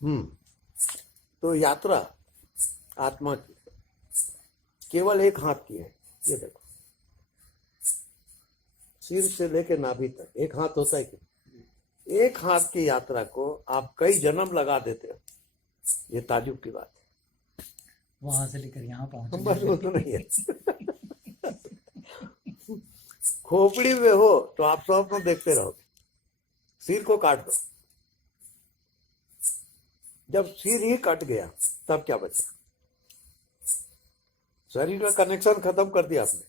हम्म। तो यात्रा आत्मा की केवल एक हाथ की है। ये देखो, सिर से लेके नाभि तक एक हाथ होता है कि एक हाथ की यात्रा को आप कई जन्म लगा देते हो। ये ताजुब की बात वहां से लेकर यहाँ पहुंच है। बस गए। वो तो नहीं है। खोपड़ी में हो तो आप स्वप्न देखते रहोगे। सिर को काट दो, जब सिर ही कट गया तब क्या बचा? शरीर का कनेक्शन खत्म कर दिया आपने,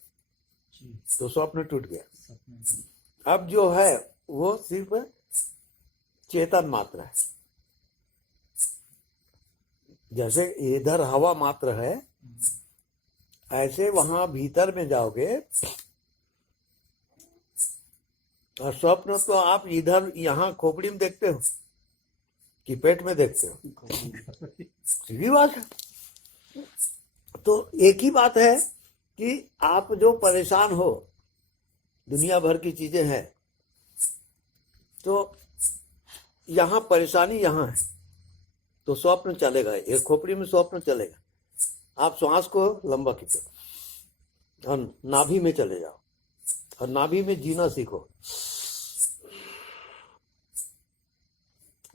जी, तो स्वप्न टूट गया। सपने। अब जो है वो सिर्फ चेतन मात्र है। जैसे इधर हवा मात्र है, ऐसे वहां भीतर में जाओगे और स्वप्न तो आप इधर यहाँ खोपड़ी में देखते हो कि पेट में देखते हो, सीधी बात है। तो एक ही बात है कि आप जो परेशान हो, दुनिया भर की चीजें हैं, तो यहाँ परेशानी यहाँ है, तो स्वप्न चलेगा, एक खोपड़ी में स्वप्न चलेगा। आप श्वास को लंबा खींचो और नाभि में चले जाओ और नाभि में जीना सीखो,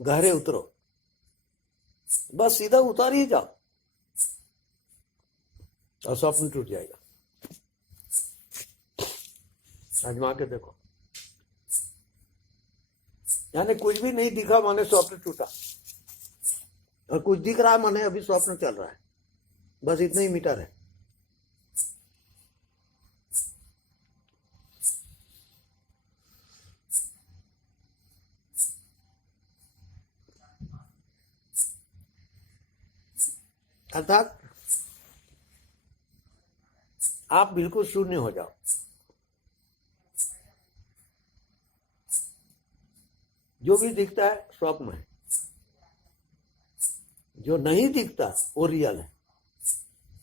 गहरे उतरो, बस सीधा उतार ही जाओ और स्वप्न टूट जाएगा। आजमा के देखो। यानी कुछ भी नहीं दिखा माने स्वप्न टूटा, और कुछ दिख रहा माने अभी स्वप्न चल रहा है। बस इतना ही मीटर है। अर्थात आप बिल्कुल शून्य हो जाओ। जो भी दिखता है स्वप्न है, जो नहीं दिखता वो रियल है।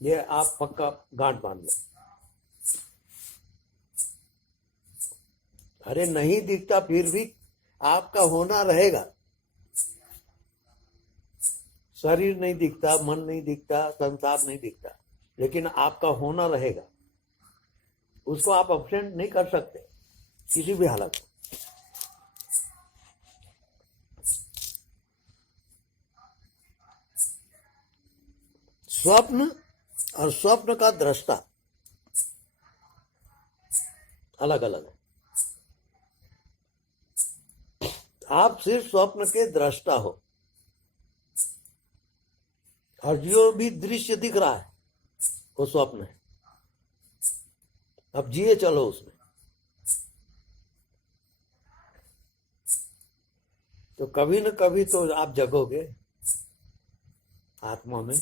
ये आप पक्का गांठ बांध लो। अरे नहीं दिखता फिर भी आपका होना रहेगा। शरीर नहीं दिखता, मन नहीं दिखता, संसार नहीं दिखता, लेकिन आपका होना रहेगा। उसको आप अब्सेंट नहीं कर सकते किसी भी हालत में। स्वप्न और स्वप्न का दृष्टा अलग अलग है। आप सिर्फ स्वप्न के दृष्टा हो, और जो भी दृश्य दिख रहा है वो स्वप्न है। अब जिए चलो उसमें। तो कभी न कभी तो आप जगोगे आत्मा में।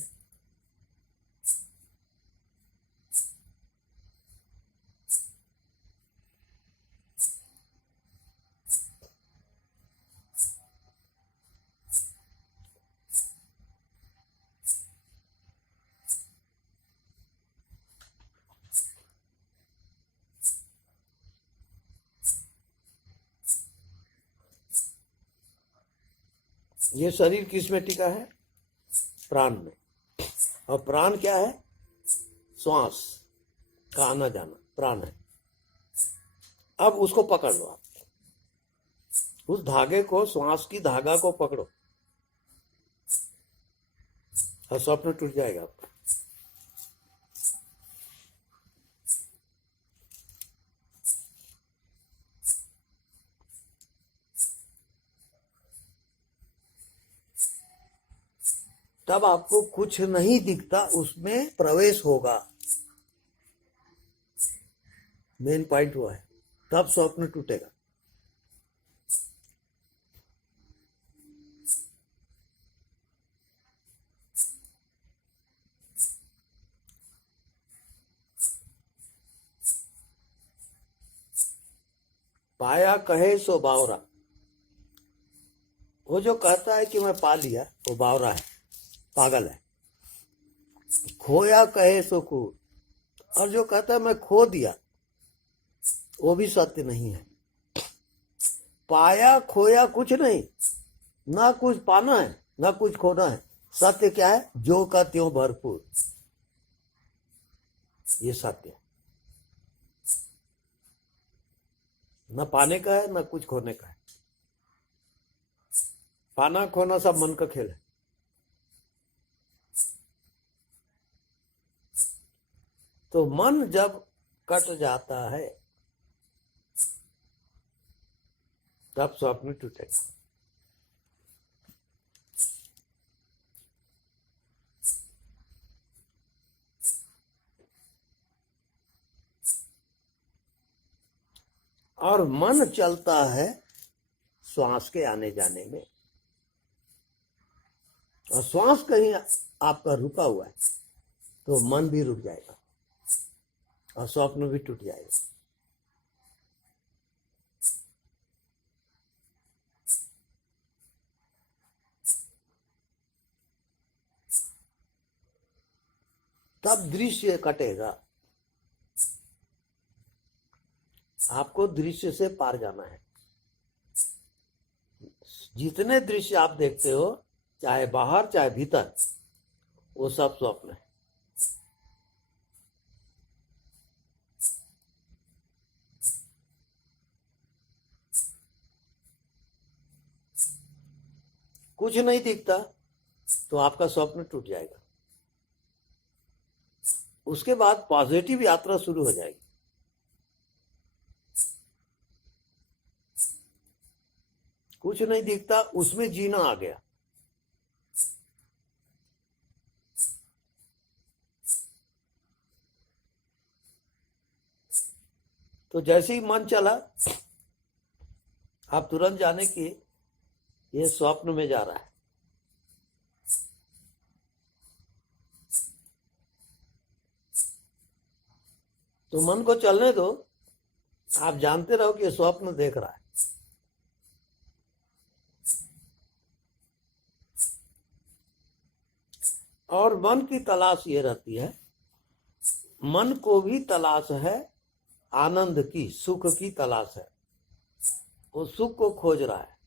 ये शरीर किस में टिका है? प्राण में। और प्राण क्या है? श्वास का आना जाना प्राण है। अब उसको पकड़ लो आप, उस धागे को, श्वास की धागा को पकड़ो और स्वप्न टूट जाएगा आपका। तब आपको कुछ नहीं दिखता, उसमें प्रवेश होगा। मेन पॉइंट वो है, तब स्वप्न टूटेगा। पाया कहे सो बावरा। वो जो कहता है कि मैं पा लिया वो बावरा है, पागल है। खोया कहे सो कूद, और जो कहता है मैं खो दिया वो भी सत्य नहीं है। पाया खोया कुछ नहीं, ना कुछ पाना है ना कुछ खोना है। सत्य क्या है? जो का त्यों भरपूर, ये सत्य है। न पाने का है न कुछ खोने का है। पाना खोना सब मन का खेल है। तो मन जब कट जाता है तब स्वप्न टूटेगा। और मन चलता है श्वास के आने जाने में, और श्वास कहीं आपका रुका हुआ है तो मन भी रुक जाएगा और स्वप्न भी टूट जाएगा। तब दृश्य कटेगा। आपको दृश्य से पार जाना है। जितने दृश्य आप देखते हो, चाहे बाहर चाहे भीतर, वो सब स्वप्न है। कुछ नहीं दिखता तो आपका स्वप्न टूट जाएगा। उसके बाद पॉजिटिव यात्रा शुरू हो जाएगी। कुछ नहीं दिखता, उसमें जीना आ गया। तो जैसे ही मन चला, आप तुरंत जाने कि ये स्वप्न में जा रहा है। तो मन को चलने दो, आप जानते रहो कि ये स्वप्न देख रहा है। और मन की तलाश ये रहती है, मन को भी तलाश है आनंद की, सुख की तलाश है। वो सुख को खोज रहा है,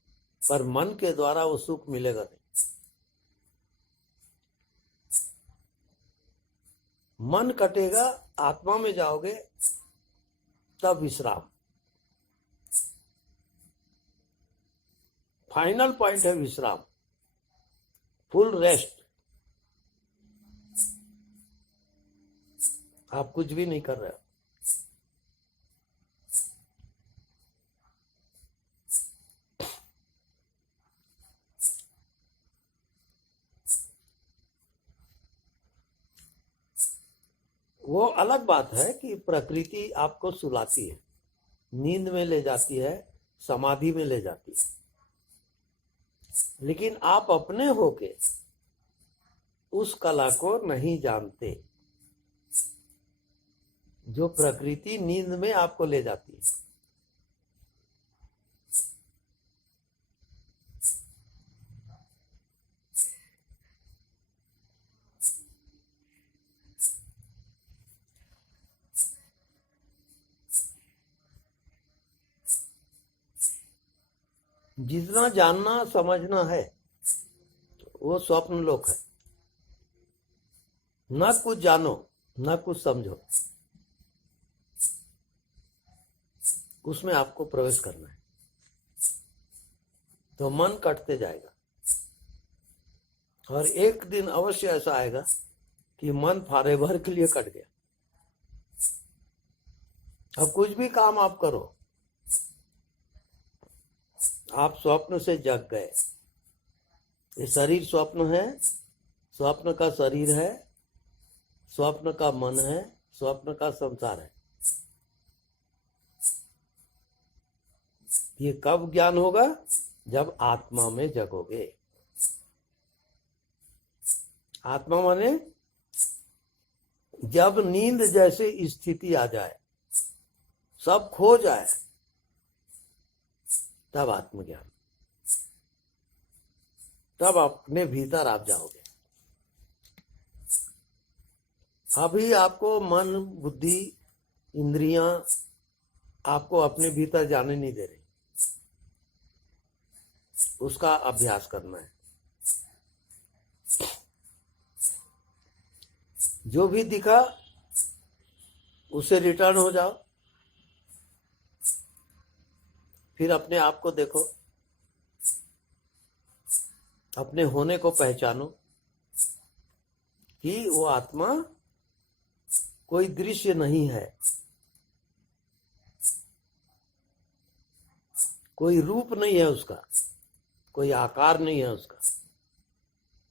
पर मन के द्वारा वो सुख मिलेगा नहीं। मन कटेगा, आत्मा में जाओगे, तब विश्राम। फाइनल पॉइंट है विश्राम, फुल रेस्ट। आप कुछ भी नहीं कर रहे हो। वो अलग बात है कि प्रकृति आपको सुलाती है, नींद में ले जाती है, समाधि में ले जाती है, लेकिन आप अपने होके उस कला को नहीं जानते जो प्रकृति नींद में आपको ले जाती है। जितना जानना समझना है वो स्वप्न लोक है। ना कुछ जानो ना कुछ समझो, उसमें आपको प्रवेश करना है। तो मन कटते जाएगा, और एक दिन अवश्य ऐसा आएगा कि मन फारे भर के लिए कट गया। अब कुछ भी काम आप करो, आप स्वप्न से जग गए। ये शरीर स्वप्न है, स्वप्न का शरीर है, स्वप्न का मन है, स्वप्न का संसार है। ये कब ज्ञान होगा? जब आत्मा में जगोगे। आत्मा माने जब नींद जैसे स्थिति आ जाए, सब खो जाए, तब आत्मज्ञान, तब अपने भीतर आप जाओगे। अभी आपको मन बुद्धि इंद्रियां आपको अपने भीतर जाने नहीं दे रही, उसका अभ्यास करना है। जो भी दिखा उससे रिटर्न हो जाओ, फिर अपने आप को देखो, अपने होने को पहचानो कि वो आत्मा कोई दृश्य नहीं है, कोई रूप नहीं है उसका, कोई आकार नहीं है उसका,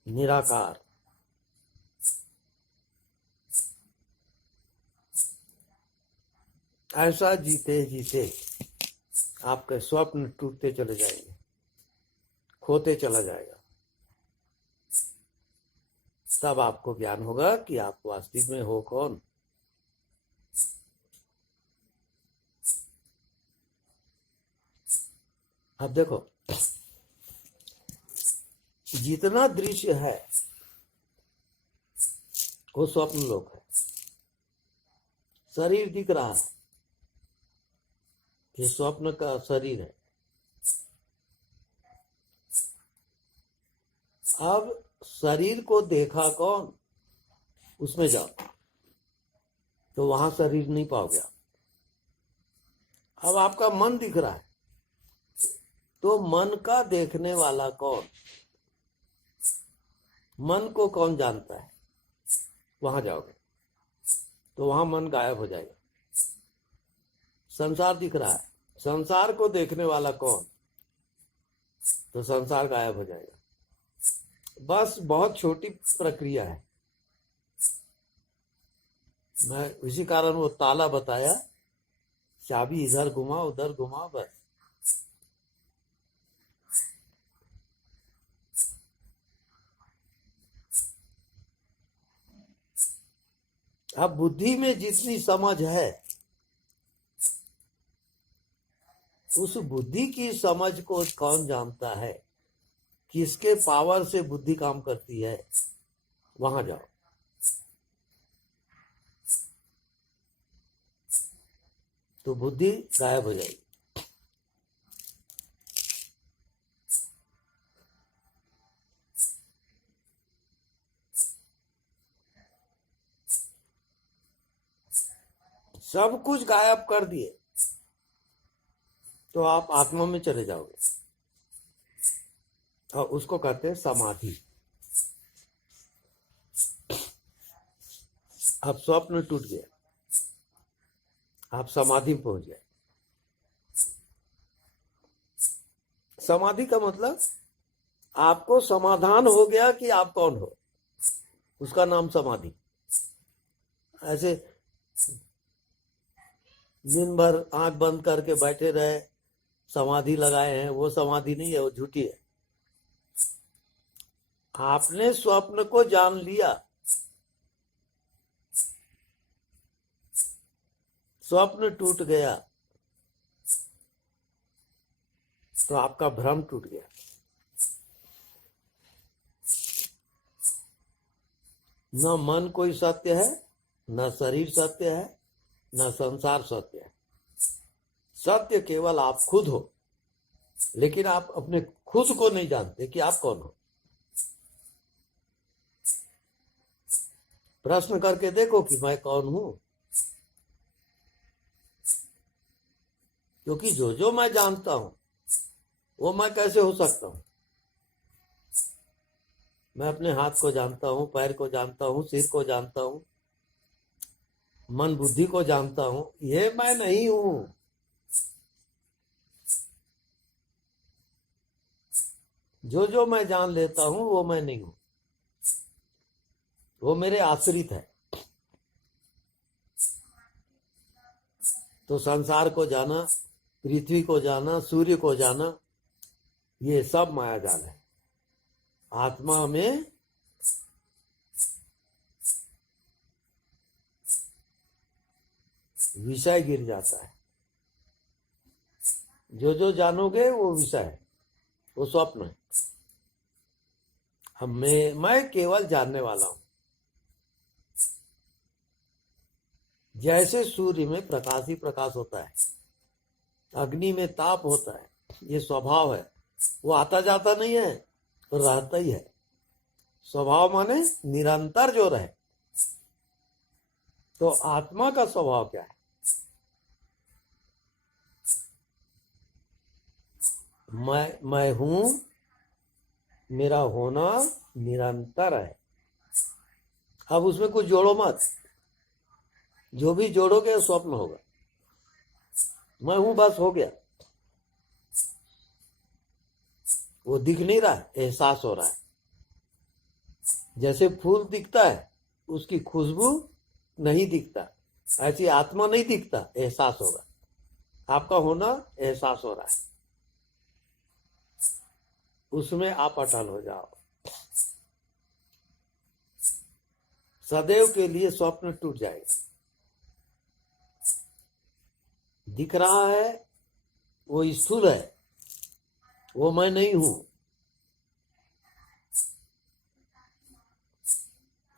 निराकार। ऐसा जीते जीते आपके स्वप्न टूटते चले जाएंगे, खोते चला जाएगा। तब आपको ज्ञान होगा कि आप वास्तविक में हो कौन। अब देखो, जितना दृश्य है वो स्वप्न लोक है। शरीर दिख रहा है, ये स्वप्न का शरीर है। अब शरीर को देखा कौन, उसमें जाओ तो वहां शरीर नहीं पाओगे आप। अब आपका मन दिख रहा है, तो मन का देखने वाला कौन, मन को कौन जानता है, वहां जाओगे तो वहां मन गायब हो जाएगा। संसार दिख रहा है, संसार को देखने वाला कौन, तो संसार गायब हो जाएगा। बस बहुत छोटी प्रक्रिया है। मैं इसी कारण वो ताला बताया, चाबी इधर घुमा उधर घुमा, बस। अब बुद्धि में जितनी समझ है, उस बुद्धि की समझ को कौन जानता है, किसके पावर से बुद्धि काम करती है, वहां जाओ। तो बुद्धि गायब हो जाएगी। सब कुछ गायब कर दिए तो आप आत्मा में चले जाओगे, और उसको कहते हैं समाधि। अब स्वप्न टूट गया, आप समाधि में पहुंच गए। समाधि का मतलब आपको समाधान हो गया कि आप कौन हो, उसका नाम समाधि। ऐसे दिन भर आंख बंद करके बैठे रहे, समाधि लगाए हैं, वो समाधि नहीं है, वो झूठी है। आपने स्वप्न को जान लिया, स्वप्न टूट गया तो आपका भ्रम टूट गया। न मन कोई सत्य है, न शरीर सत्य है, न संसार सत्य है। सत्य केवल आप खुद हो, लेकिन आप अपने खुद को नहीं जानते कि आप कौन हो। प्रश्न करके देखो कि मैं कौन हूं, क्योंकि जो मैं जानता हूं वो मैं कैसे हो सकता हूं। मैं अपने हाथ को जानता हूं, पैर को जानता हूं, सिर को जानता हूं, मन बुद्धि को जानता हूं, ये मैं नहीं हूं। जो मैं जान लेता हूं वो मैं नहीं हूं, वो मेरे आश्रित है। तो संसार को जाना, पृथ्वी को जाना, सूर्य को जाना, ये सब मायाजाल है। आत्मा में विषय गिर जाता है। जो जानोगे वो विषय है, वो स्वप्न है। अब मैं केवल जानने वाला हूं। जैसे सूर्य में प्रकाश ही प्रकाश होता है, अग्नि में ताप होता है, ये स्वभाव है। वो आता जाता नहीं है, तो रहता ही है। स्वभाव माने निरंतर जो रहे। तो आत्मा का स्वभाव क्या है? मैं हूं, मेरा होना निरंतर है। अब उसमें कुछ जोड़ो मत, जो भी जोड़ोगे स्वप्न होगा। मैं हूं बस हो गया, वो दिख नहीं रहा है, एहसास हो रहा है। जैसे फूल दिखता है, उसकी खुशबू नहीं दिखता, ऐसी आत्मा नहीं दिखता, एहसास होगा। आपका होना एहसास हो रहा है, उसमें आप अटल हो जाओ। सदैव के लिए स्वप्न टूट जाएगा। दिख रहा है वो स्थूल है, वो मैं नहीं हूं।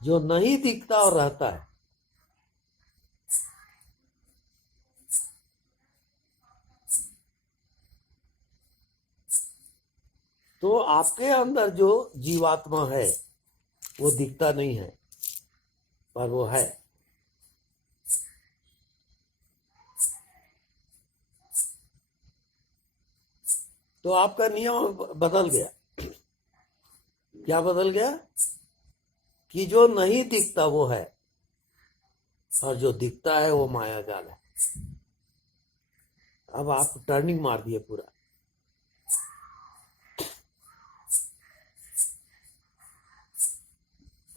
जो नहीं दिखता और रहता है, तो आपके अंदर जो जीवात्मा है वो दिखता नहीं है, पर वो है। तो आपका नियम बदल गया। क्या बदल गया? कि जो नहीं दिखता वो है, और जो दिखता है वो माया जाल है। अब आप टर्निंग मार दिए पूरा।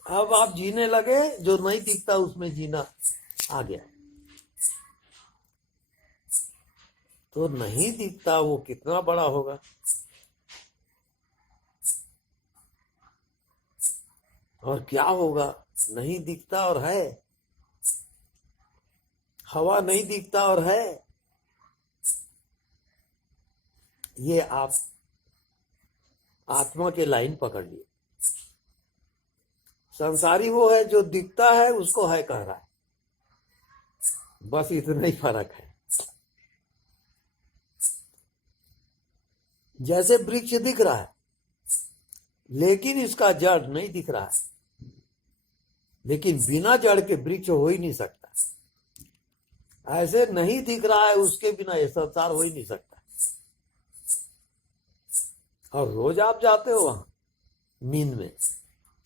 अब आप जीने लगे, जो नहीं दिखता उसमें जीना आ गया। तो नहीं दिखता वो कितना बड़ा होगा। और क्या होगा? नहीं दिखता और है। हवा नहीं दिखता और है। ये आप आत्मा के लाइन पकड़ लिए। संसारी वो है जो दिखता है, उसको है कह रहा है, बस इतना ही फर्क है। जैसे वृक्ष दिख रहा है, लेकिन इसका जड़ नहीं दिख रहा है। लेकिन बिना जड़ के वृक्ष हो ही नहीं सकता। ऐसे नहीं दिख रहा है, उसके बिना ये संसार हो ही नहीं सकता। और रोज आप जाते हो वहां नींद में,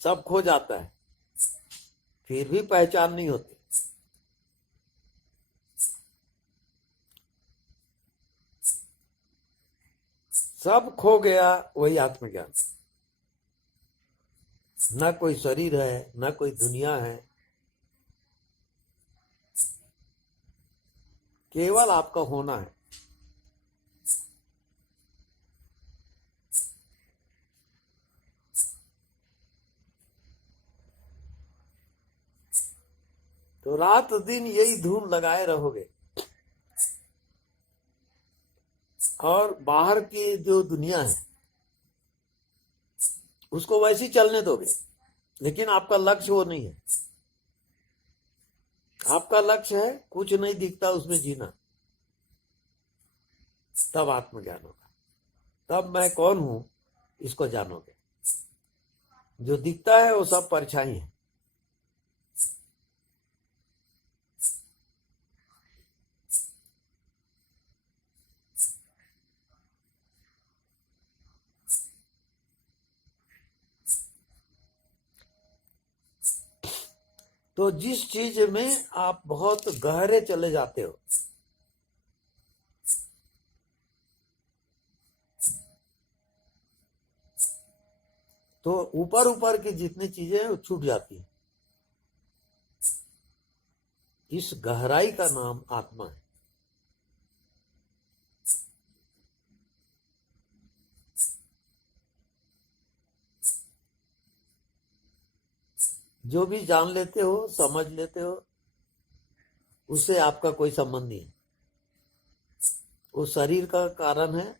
सब खो जाता है, फिर भी पहचान नहीं होती। सब खो गया, वही आत्मज्ञान। ना कोई शरीर है, ना कोई दुनिया है, केवल आपका होना है। तो रात दिन यही धूम लगाए रहोगे, और बाहर की जो दुनिया है उसको वैसे ही चलने दोगे। लेकिन आपका लक्ष्य वो नहीं है। आपका लक्ष्य है कुछ नहीं दिखता उसमें जीना। तब आत्मज्ञान होगा, तब मैं कौन हूं इसको जानोगे। जो दिखता है वो सब परछाई है। तो जिस चीज में आप बहुत गहरे चले जाते हो, तो ऊपर ऊपर की जितनी चीजें हैं वो छूट जाती है। इस गहराई का नाम आत्मा है। जो भी जान लेते हो, समझ लेते हो, उससे आपका कोई संबंध नहीं है। वो शरीर का कारण है,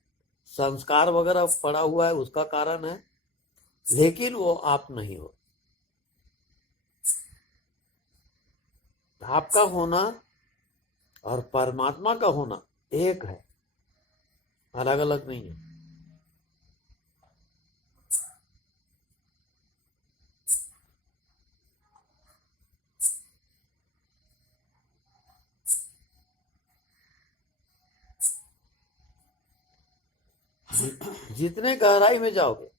संस्कार वगैरह पड़ा हुआ है उसका कारण है, लेकिन वो आप नहीं हो। आपका होना और परमात्मा का होना एक है, अलग अलग नहीं है। जितने गहराई में जाओगे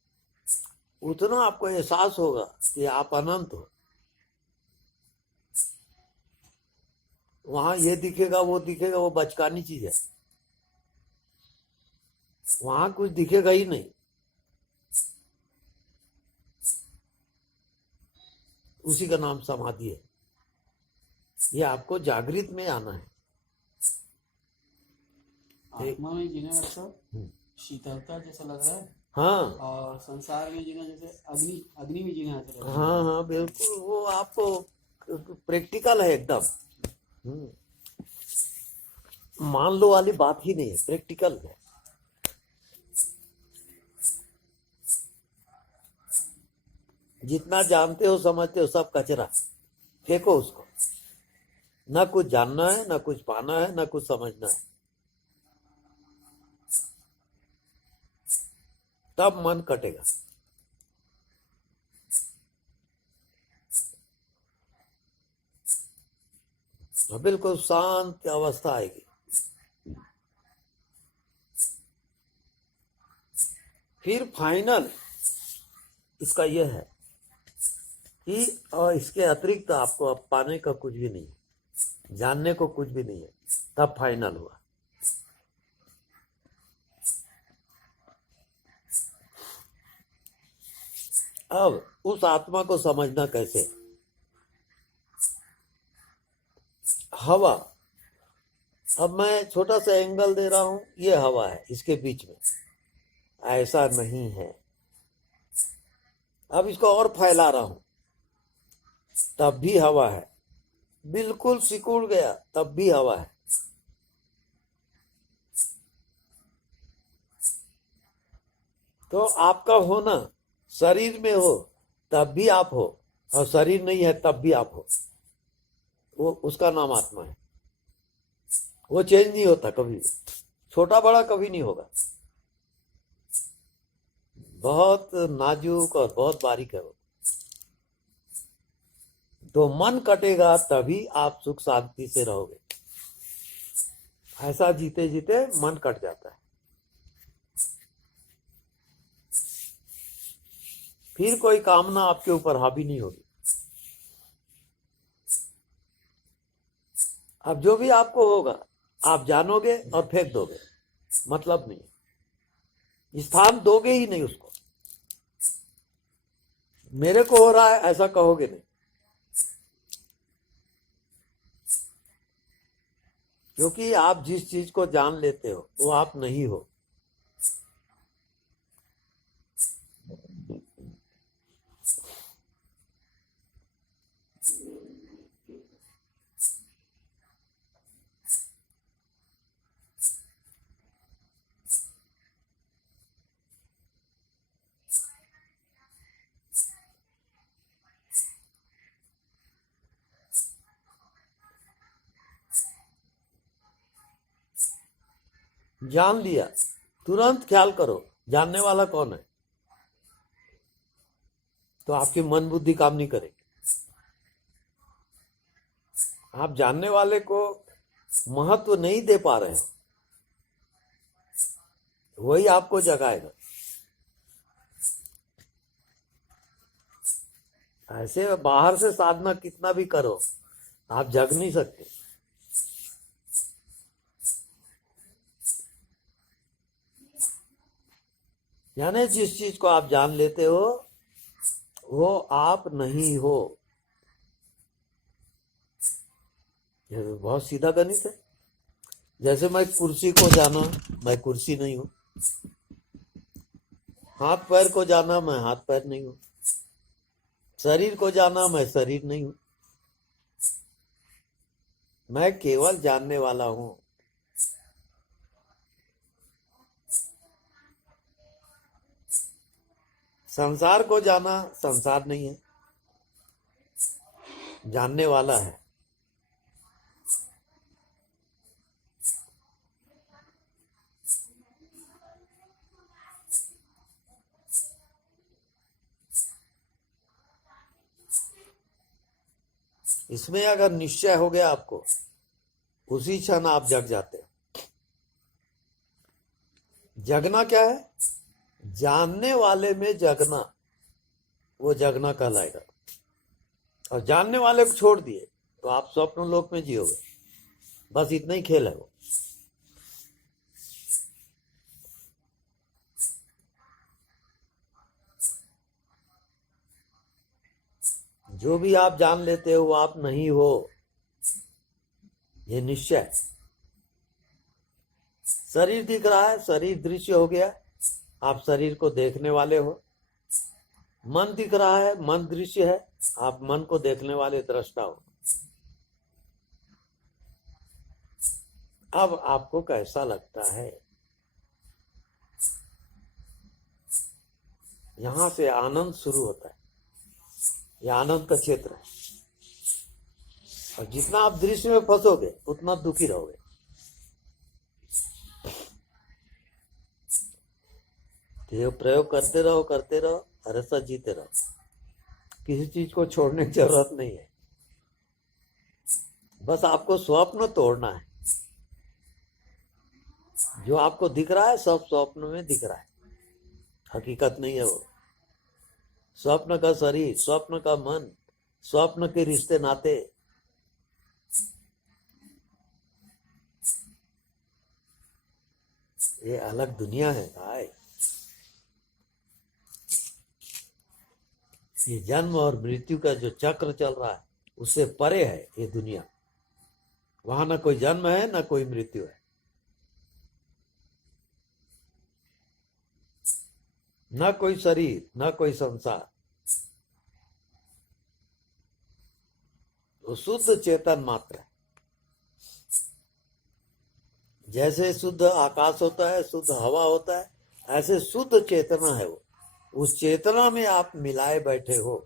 उतना आपको एहसास होगा कि आप अनंत हो। वहां ये दिखेगा वो बचकानी चीज है। वहां कुछ दिखेगा ही नहीं। उसी का नाम समाधि है। ये आपको जागृत में आना है। आत्मा में जीना ऐसा हम्म। शीतलता जैसा लग रहा है, हाँ और संसार में जीना जैसे अग्नि अग्नि में जीना ऐसा लग रहा है। हाँ हाँ बिल्कुल, वो आपको प्रैक्टिकल है एकदम। मान लो वाली बात ही नहीं है, प्रैक्टिकल है। जितना जानते हो समझते हो सब कचरा, फेंको उसको। ना कुछ जानना है, ना कुछ पाना है, ना कुछ समझना है। तब मन कटेगा। और बिल्कुल शांत अवस्था आएगी। फिर फाइनल इसका यह है कि और इसके अतिरिक्त आपको अब पाने का कुछ भी नहीं है, जानने को कुछ भी नहीं है। तब फाइनल हुआ। अब उस आत्मा को समझना कैसे? हवा, अब मैं छोटा सा एंगल दे रहा हूं, ये हवा है इसके बीच में, ऐसा नहीं है। अब इसको और फैला रहा हूं, तब भी हवा है। बिल्कुल सिकुड़ गया, तब भी हवा है। तो आपका होना, शरीर में हो तब भी आप हो, और शरीर नहीं है तब भी आप हो। वो उसका नाम आत्मा है। वो चेंज नहीं होता कभी भी, छोटा बड़ा कभी नहीं होगा। बहुत नाजुक और बहुत बारीक है वो। तो मन कटेगा तभी आप सुख शांति से रहोगे। ऐसा जीते जीते मन कट जाता है। फिर कोई कामना आपके ऊपर हावी नहीं होगी। अब जो भी आपको होगा आप जानोगे और फेंक दोगे, मतलब नहीं, स्थान दोगे ही नहीं उसको। मेरे को हो रहा है ऐसा कहोगे नहीं, क्योंकि आप जिस चीज को जान लेते हो वो आप नहीं हो। जान लिया, तुरंत ख्याल करो जानने वाला कौन है, तो आपकी मन बुद्धि काम नहीं करेगी। आप जानने वाले को महत्व नहीं दे पा रहे हो, वही आपको जगाएगा। ऐसे बाहर से साधना कितना भी करो, आप जग नहीं सकते। यानी जिस चीज को आप जान लेते हो वो आप नहीं हो। ये बहुत सीधा गणित है। जैसे मैं कुर्सी को जाना, मैं कुर्सी नहीं हूं। हाथ पैर को जाना, मैं हाथ पैर नहीं हूं। शरीर को जाना, मैं शरीर नहीं हूं। मैं केवल जानने वाला हूं। संसार को जाना संसार नहीं है, जानने वाला है। इसमें अगर निश्चय हो गया आपको, उसी क्षण आप जग जाते हो। जगना क्या है? जानने वाले में जगना, वो जगना कहलाएगा। और जानने वाले को छोड़ दिए तो आप स्वप्न लोक में जियोगे। बस इतना ही खेल है वो। जो भी आप जान लेते हो वो आप नहीं हो, ये निश्चय। शरीर दिख रहा है, शरीर दृश्य हो गया, आप शरीर को देखने वाले हो। मन दिख रहा है, मन दृश्य है, आप मन को देखने वाले दृष्टा हो। अब आपको कैसा लगता है? यहां से आनंद शुरू होता है, यह आनंद का क्षेत्र है। और जितना आप दृश्य में फंसोगे उतना दुखी रहोगे। तो ये प्रयोग करते रहो, हमेशा जीते रहो। किसी चीज को छोड़ने की जरूरत नहीं है, बस आपको स्वप्न तोड़ना है। जो आपको दिख रहा है सब स्वप्न में दिख रहा है, हकीकत नहीं है वो। स्वप्न का शरीर, स्वप्न का मन, स्वप्न के रिश्ते नाते, ये अलग दुनिया है भाई। ये जन्म और मृत्यु का जो चक्र चल रहा है उससे परे है ये दुनिया। वहां ना कोई जन्म है ना कोई मृत्यु है, ना कोई शरीर ना कोई संसार। वो शुद्ध चेतन मात्र है। जैसे शुद्ध आकाश होता है, शुद्ध हवा होता है, ऐसे शुद्ध चेतना है वो। उस चेतना में आप मिलाए बैठे हो।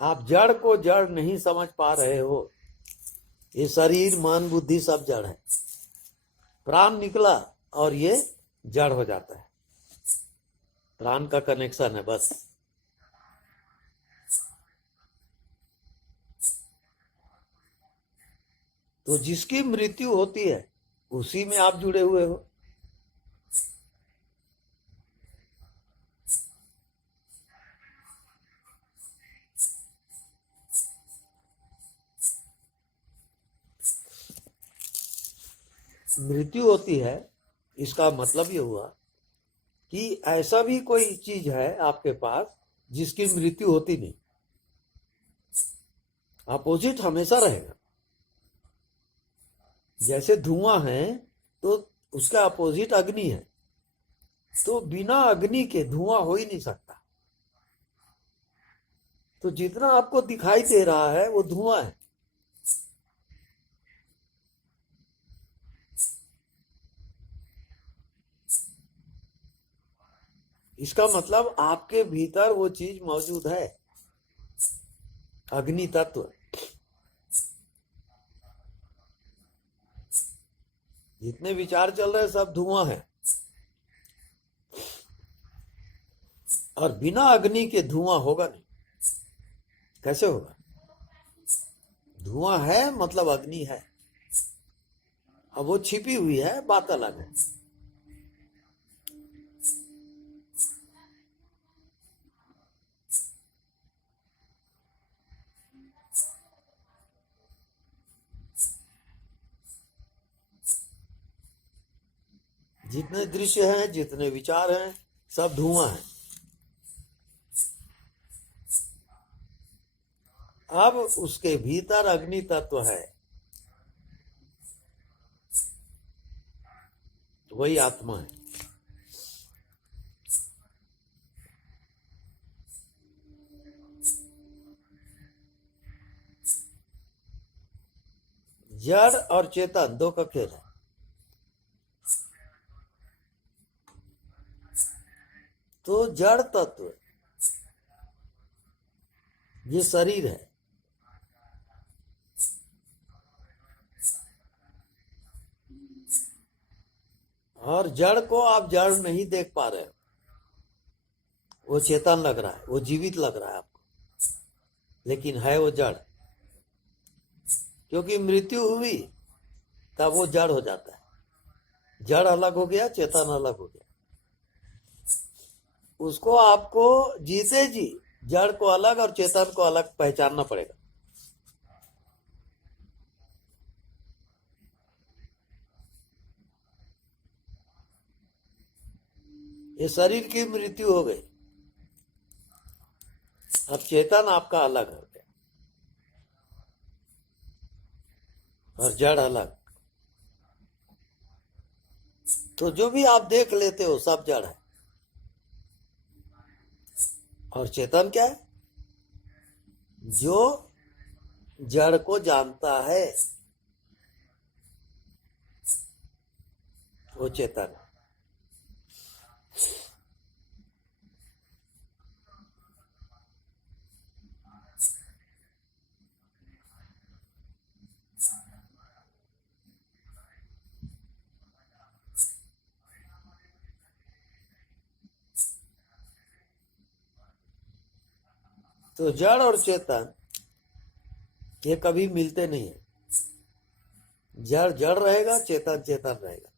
आप जड़ को जड़ नहीं समझ पा रहे हो। ये शरीर मन बुद्धि सब जड़ है। प्राण निकला और ये जड़ हो जाता है। प्राण का कनेक्शन है बस। तो जिसकी मृत्यु होती है उसी में आप जुड़े हुए हो। मृत्यु होती है, इसका मतलब ये हुआ कि ऐसा भी कोई चीज है आपके पास जिसकी मृत्यु होती नहीं। अपोजिट हमेशा रहेगा। जैसे धुआं है तो उसका अपोजिट अग्नि है, तो बिना अग्नि के धुआं हो ही नहीं सकता। तो जितना आपको दिखाई दे रहा है वो धुआं है। इसका मतलब आपके भीतर वो चीज मौजूद है, अग्नि तत्व। जितने विचार चल रहे हैं सब धुआं है। और बिना अग्नि के धुआं होगा नहीं। कैसे होगा? धुआं है मतलब अग्नि है। अब वो छिपी हुई है, बात अलग है। जितने दृश्य हैं, जितने विचार हैं, सब धुआं है। अब उसके भीतर अग्नि तत्व है, वही आत्मा है। जड़ और चेतन दो का खेल है। तो जड़ तत्व ये शरीर है, और जड़ को आप जड़ नहीं देख पा रहे हो। वो चेतन लग रहा है, वो जीवित लग रहा है आपको, लेकिन है वो जड़। क्योंकि मृत्यु हुई तब वो जड़ हो जाता है। जड़ अलग हो गया, चेतन अलग हो गया। उसको आपको जीते जी जड़ को अलग और चेतन को अलग पहचानना पड़ेगा। ये शरीर की मृत्यु हो गई, अब चेतन आपका अलग हो गया और जड़ अलग। तो जो भी आप देख लेते हो सब जड़ है, और चेतन क्या है? जो जड़ को जानता है वो चेतन है। तो जड़ और चेतन ये कभी मिलते नहीं है। जड़ जड़ रहेगा, चेतन चेतन रहेगा।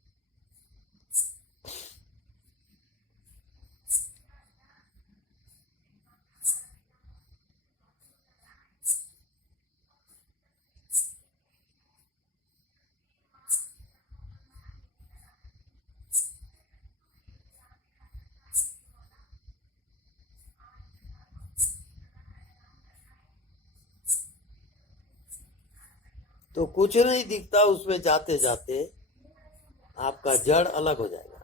तो कुछ नहीं दिखता, उसमें जाते जाते आपका जड़ अलग हो जाएगा।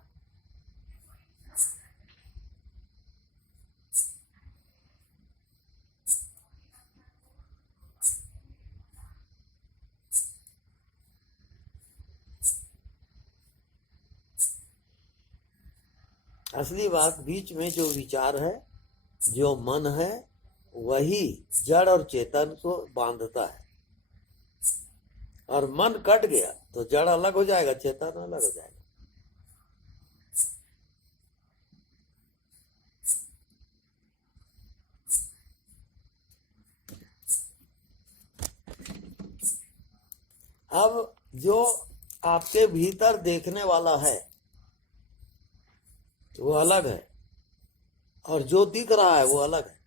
असली बात बीच में जो विचार है, जो मन है, वही जड़ और चेतन को बांधता है। और मन कट गया तो जड़ अलग हो जाएगा, चेतन अलग हो जाएगा। अब जो आपके भीतर देखने वाला है वो अलग है, और जो दिख रहा है वो अलग है।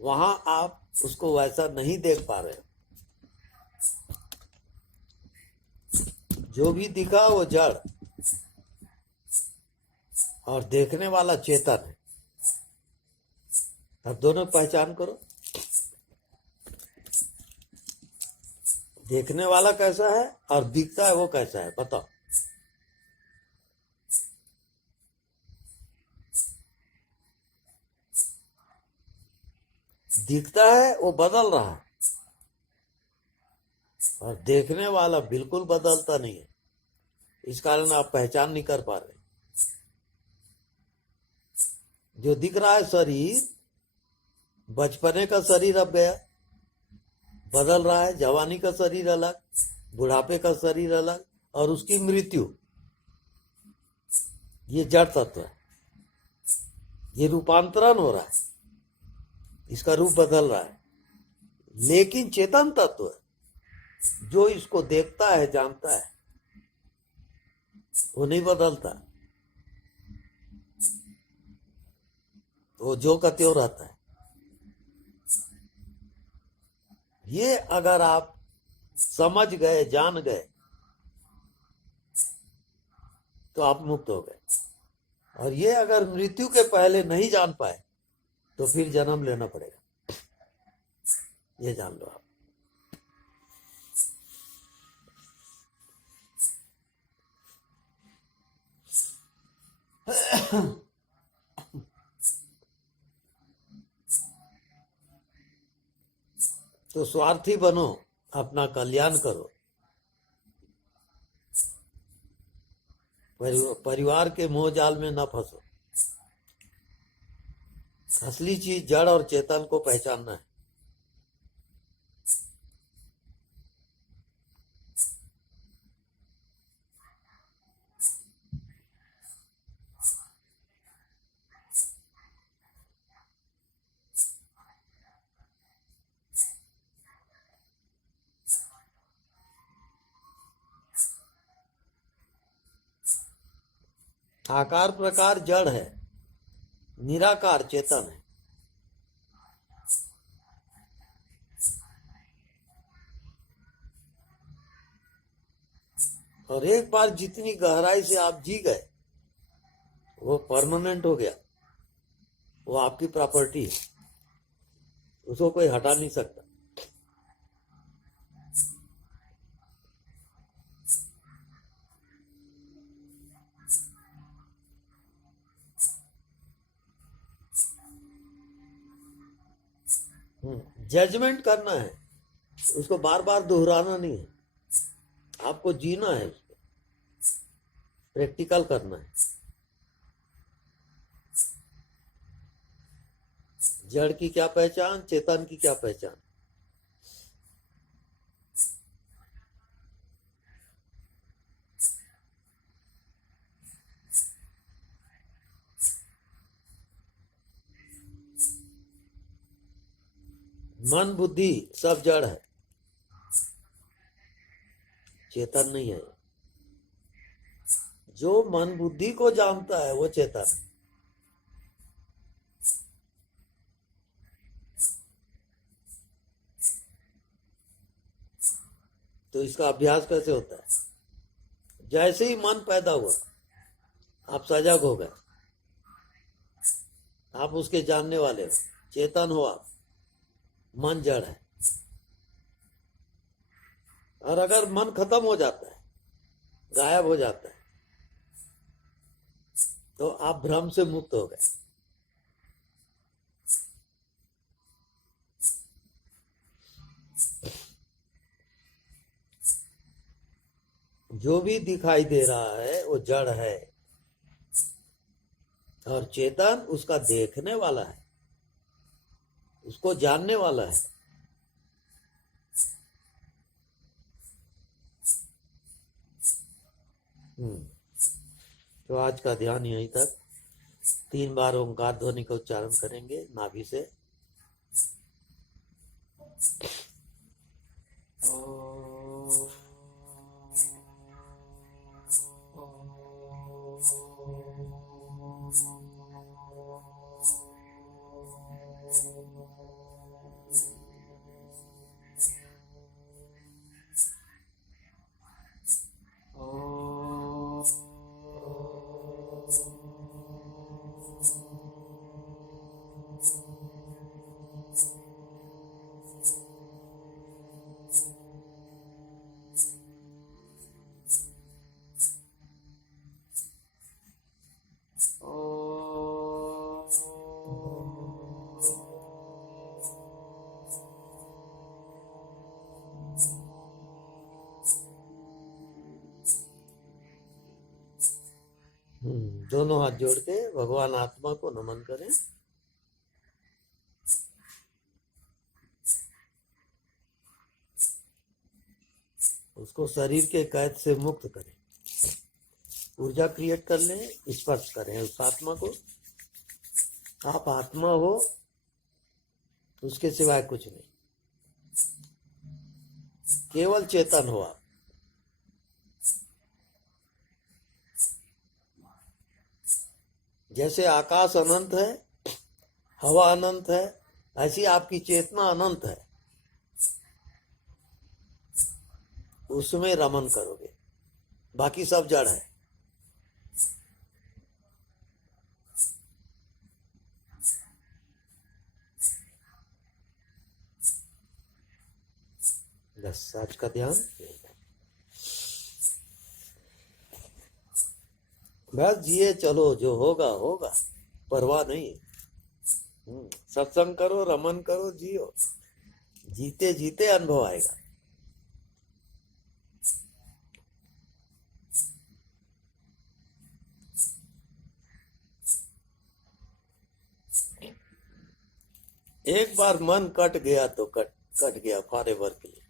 वहां आप उसको वैसा नहीं देख पा रहे हो। जो भी दिखा वो जड़ और देखने वाला चेतन है। अब दोनों पहचान करो। देखने वाला कैसा है और दिखता है वो कैसा है, बताओ। दिखता है वो बदल रहा है, और देखने वाला बिल्कुल बदलता नहीं है। इस कारण आप पहचान नहीं कर पा रहे। जो दिख रहा है शरीर, बचपने का शरीर अब गया, बदल रहा है। जवानी का शरीर अलग, बुढ़ापे का शरीर अलग, और उसकी मृत्यु, ये जड़ तत्व है। ये रूपांतरण हो रहा है, इसका रूप बदल रहा है। लेकिन चेतन तत्व जो इसको देखता है, जानता है, वो नहीं बदलता। वो जो का त्यों रहता है। ये अगर आप समझ गए, जान गए, तो आप मुक्त हो गए। और ये अगर मृत्यु के पहले नहीं जान पाए तो फिर जन्म लेना पड़ेगा। ये जान लो आप। तो स्वार्थी बनो, अपना कल्याण करो, परिवार के मोह जाल में न फंसो। असली चीज जड़ और चेतन को पहचानना है। आकार प्रकार जड़ है, निराकार चेतन है। और एक बार जितनी गहराई से आप जी गए वो परमानेंट हो गया, वो आपकी प्रॉपर्टी है, उसको कोई हटा नहीं सकता। जजमेंट करना है, उसको बार बार दोहराना नहीं है, आपको जीना है, प्रैक्टिकल करना है। जड़ की क्या पहचान, चेतन की क्या पहचान। मन बुद्धि सब जड़ है, चेतन नहीं है। जो मन बुद्धि को जानता है वो चेतन है। तो इसका अभ्यास कैसे होता है? जैसे ही मन पैदा हुआ आप सजग हो गए, आप उसके जानने वाले हो, चेतन हो आप, मन जड़ है। और अगर मन खत्म हो जाता है, गायब हो जाता है, तो आप भ्रम से मुक्त हो गए। जो भी दिखाई दे रहा है वो जड़ है, और चेतन उसका देखने वाला है, उसको जानने वाला है। तो आज का ध्यान यहीं तक। 3 बार ओंकार ध्वनि का उच्चारण करेंगे नाभि से। दोनों हाथ जोड़ के भगवान आत्मा को नमन करें। उसको शरीर के कैद से मुक्त करें, ऊर्जा क्रिएट कर लें, स्पर्श करें उस आत्मा को। आप आत्मा हो, उसके सिवाय कुछ नहीं, केवल चेतन हो आप। जैसे आकाश अनंत है, हवा अनंत है, ऐसी आपकी चेतना अनंत है, उसमें रमन करोगे, बाकी सब जड़ है। बस आज का ध्यान, बस जिए चलो, जो होगा होगा, परवाह नहीं। सत्संग करो, रमन करो, जियो, जीते जीते अनुभव आएगा। एक बार मन कट गया तो कट गया फॉरएवर के लिए।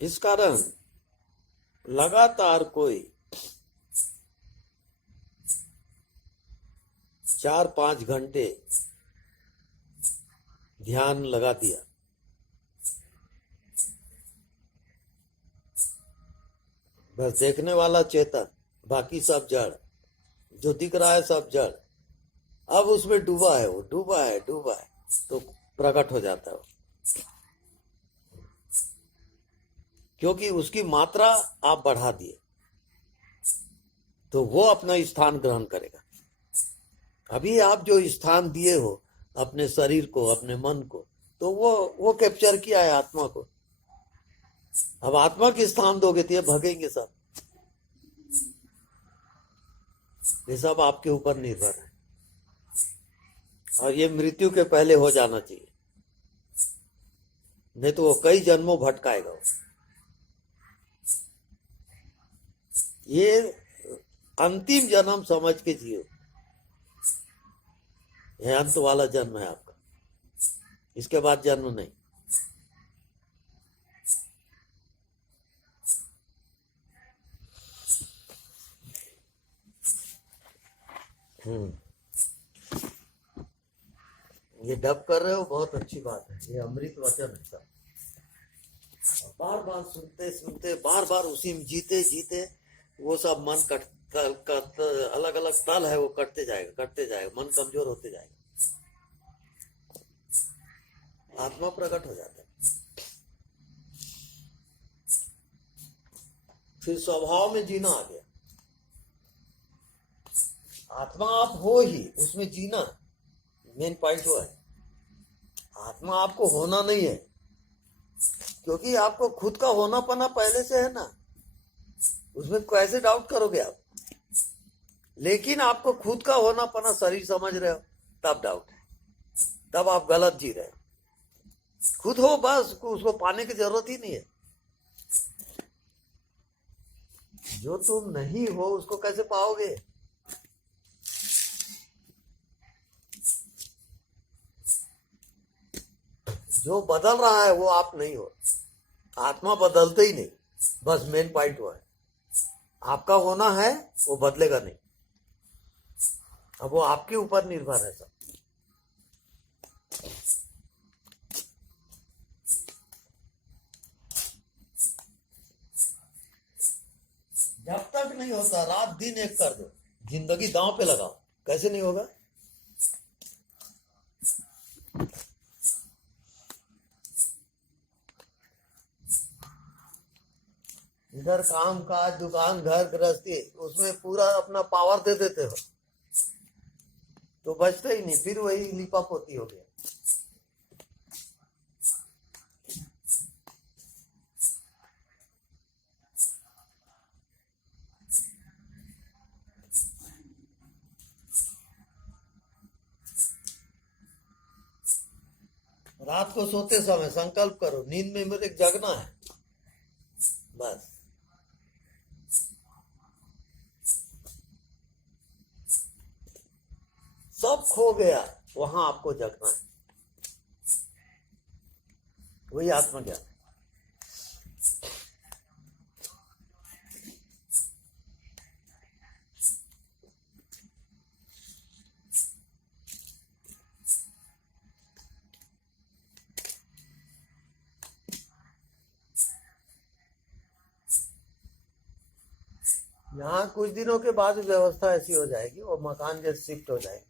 इस कारण लगातार कोई 4-5 घंटे ध्यान लगा दिया, बस देखने वाला चेतन, बाकी सब जड़, जो दिख रहा है सब जड़। अब उसमें डूबा है, वो डूबा है तो प्रकट हो जाता है वो। क्योंकि उसकी मात्रा आप बढ़ा दिए तो वो अपना स्थान ग्रहण करेगा। अभी आप जो स्थान दिए हो अपने शरीर को, अपने मन को, तो वो कैप्चर किया है आत्मा को। अब आत्मा के स्थान दोगे तो ये भगेंगे सब। ये सब आपके ऊपर निर्भर है, और ये मृत्यु के पहले हो जाना चाहिए, नहीं तो वो कई जन्मों भटकाएगा वो। ये अंतिम जन्म समझ के जियो, ये अंत वाला जन्म है आपका, इसके बाद जन्म नहीं। ये डब कर रहे हो, बहुत अच्छी बात है, ये अमृत वचन है सब। बार बार सुनते सुनते, बार बार उसी में जीते जीते वो सब मन अलग अलग तल है, वो कटते जाएगा, मन कमजोर होते जाएगा, आत्मा प्रकट हो जाता है। फिर स्वभाव में जीना आ गया। आत्मा आप हो ही, उसमें जीना मेन पॉइंट वो है। आत्मा आपको होना नहीं है, क्योंकि आपको खुद का होना पना पहले से है ना, उसमें कैसे डाउट करोगे आप। लेकिन आपको खुद का होना पना शरीर समझ रहे हो, तब डाउट है, तब आप गलत जी रहे हो। खुद हो बस, उसको पाने की जरूरत ही नहीं है। जो तुम नहीं हो उसको कैसे पाओगे? जो बदल रहा है वो आप नहीं हो, आत्मा बदलते ही नहीं, बस मेन पॉइंट वो है। आपका होना है वो बदलेगा नहीं, अब वो आपके ऊपर निर्भर है सब। जब तक नहीं होता, रात दिन एक कर दो, जिंदगी दांव पे लगाओ, कैसे नहीं होगा? इधर काम काज, दुकान, घर गृहस्थी, उसमें पूरा अपना पावर दे देते हो तो बचते ही नहीं, फिर वही लिपापोती हो गया। रात को सोते समय संकल्प करो, नींद में मेरे जगना है, बस। सब खो गया, वहां आपको जगना है, वही आत्मज्ञान। यहाँ कुछ दिनों के बाद व्यवस्था ऐसी हो जाएगी, वो मकान जैसे शिफ्ट हो जाएगी,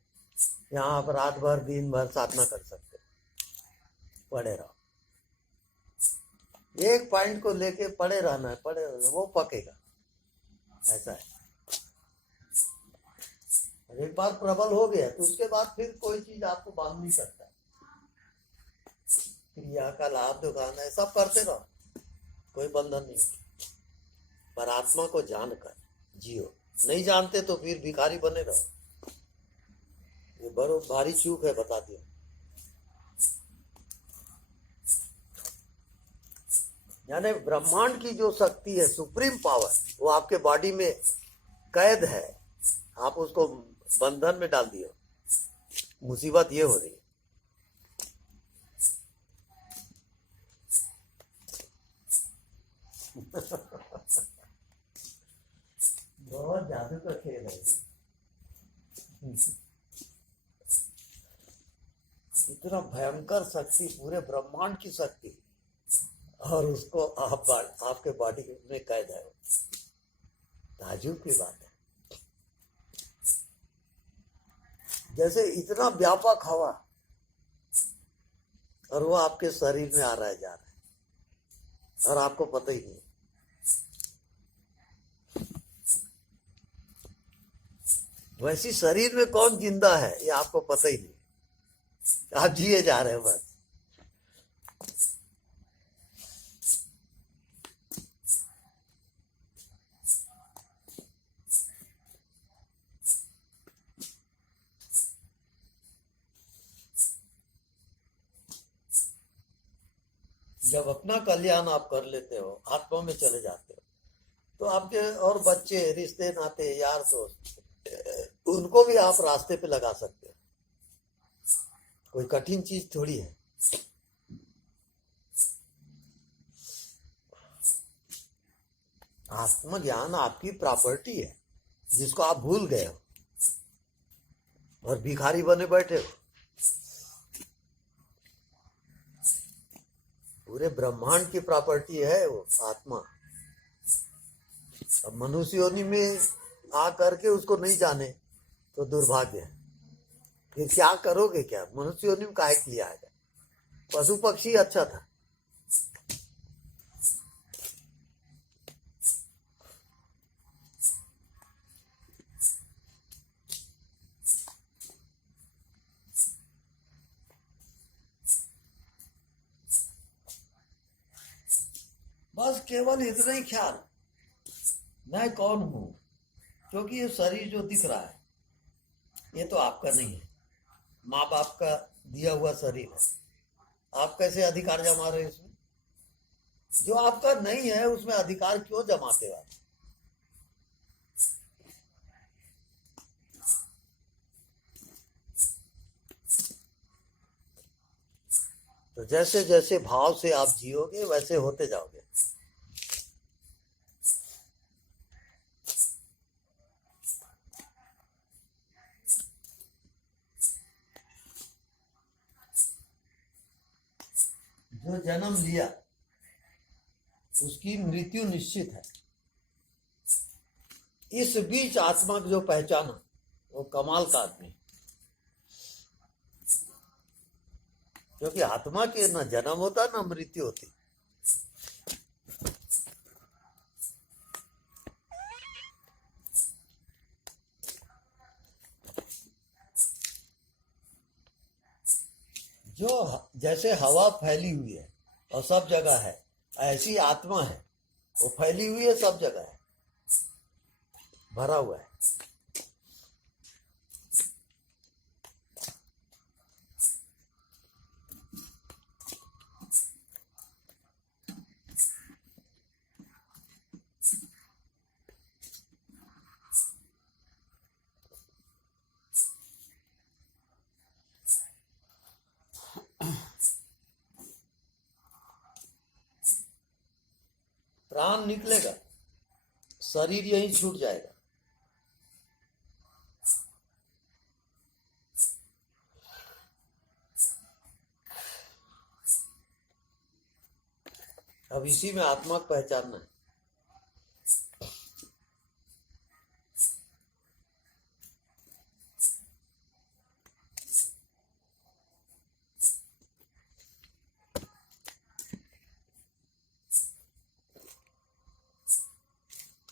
यहाँ आप रात भर दिन भर साधना कर सकते, पड़े रहो, एक पॉइंट को लेके पड़े रहना है, पड़े रहना, वो पकेगा, ऐसा है। एक बार प्रबल हो गया तो उसके बाद फिर कोई चीज आपको बांध नहीं सकता। क्रिया का लाभ, दुकान है, सब करते रहो, कोई बंधन नहीं। पर आत्मा को जानकर जियो, नहीं जानते तो फिर भिखारी बने रहो। ये बड़ो भारी चूक है, बता दिया। यानी ब्रह्मांड की जो शक्ति है, सुप्रीम पावर, वो आपके बॉडी में कैद है, आप उसको बंधन में डाल दिए। मुसीबत ये हो रही है। बहुत जादू का खेल है, इतना भयंकर शक्ति, पूरे ब्रह्मांड की शक्ति, और उसको आपके बॉडी में कैद है। ताज्जुब की बात है। जैसे इतना व्यापक हवा और वो आपके शरीर में आ रहा है, जा रहा है और आपको पता ही नहीं। वैसी शरीर में कौन जिंदा है ये आपको पता ही नहीं, आप जिए जा रहे हो बस। जब अपना कल्याण आप कर लेते हो, आत्मा में चले जाते हो, तो आपके और बच्चे, रिश्ते नाते, यार दोस्त, उनको भी आप रास्ते पे लगा सकते हो। कोई कठिन चीज थोड़ी है। आत्मज्ञान आपकी प्रॉपर्टी है जिसको आप भूल गए हो और भिखारी बने बैठे हो। पूरे ब्रह्मांड की प्रॉपर्टी है वो आत्मा। अब मनुष्य योनि में आ करके उसको नहीं जाने तो दुर्भाग्य है। फिर क्या करोगे? क्या मनुष्य योनि में काहे के लिए आएगा? पशु पक्षी अच्छा था। बस केवल इतना ही ख्याल, मैं कौन हूं, क्योंकि ये शरीर जो दिख रहा है ये तो आपका नहीं है, माँ बाप का दिया हुआ शरीर है। आप कैसे अधिकार जमा रहे हो इसमें? जो आपका नहीं है उसमें अधिकार क्यों जमाते हो आप? तो जैसे जैसे भाव से आप जियोगे वैसे होते जाओगे। जो जन्म लिया उसकी मृत्यु निश्चित है। इस बीच आत्मा को जो पहचाना वो कमाल का आदमी, क्योंकि आत्मा के न जन्म होता न मृत्यु होती। जो जैसे हवा फैली हुई है और सब जगह है, ऐसी आत्मा है, वो फैली हुई है, सब जगह है, भरा हुआ है। प्राण निकलेगा, शरीर यहीं छूट जाएगा। अब इसी में आत्मा को पहचानना है।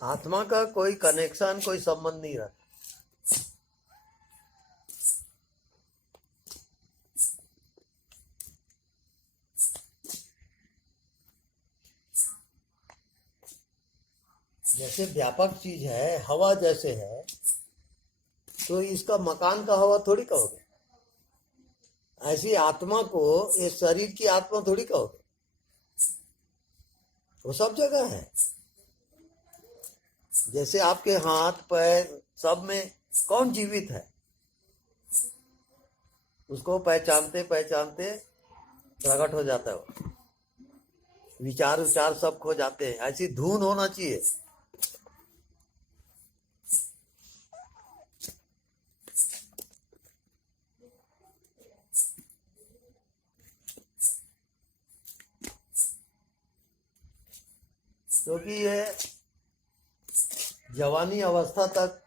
आत्मा का कोई कनेक्शन, कोई संबंध नहीं रहता। जैसे व्यापक चीज है, हवा जैसे है, तो इसका मकान का हवा थोड़ी कहोगे। ऐसी आत्मा को ये शरीर की आत्मा थोड़ी कहोगे, वो सब जगह है। जैसे आपके हाथ पैर सब में कौन जीवित है, उसको पहचानते पहचानते प्रकट हो जाता है वो। विचार विचार सब खो जाते हैं। ऐसी धुन होना चाहिए। क्योंकि ये जवानी अवस्था तक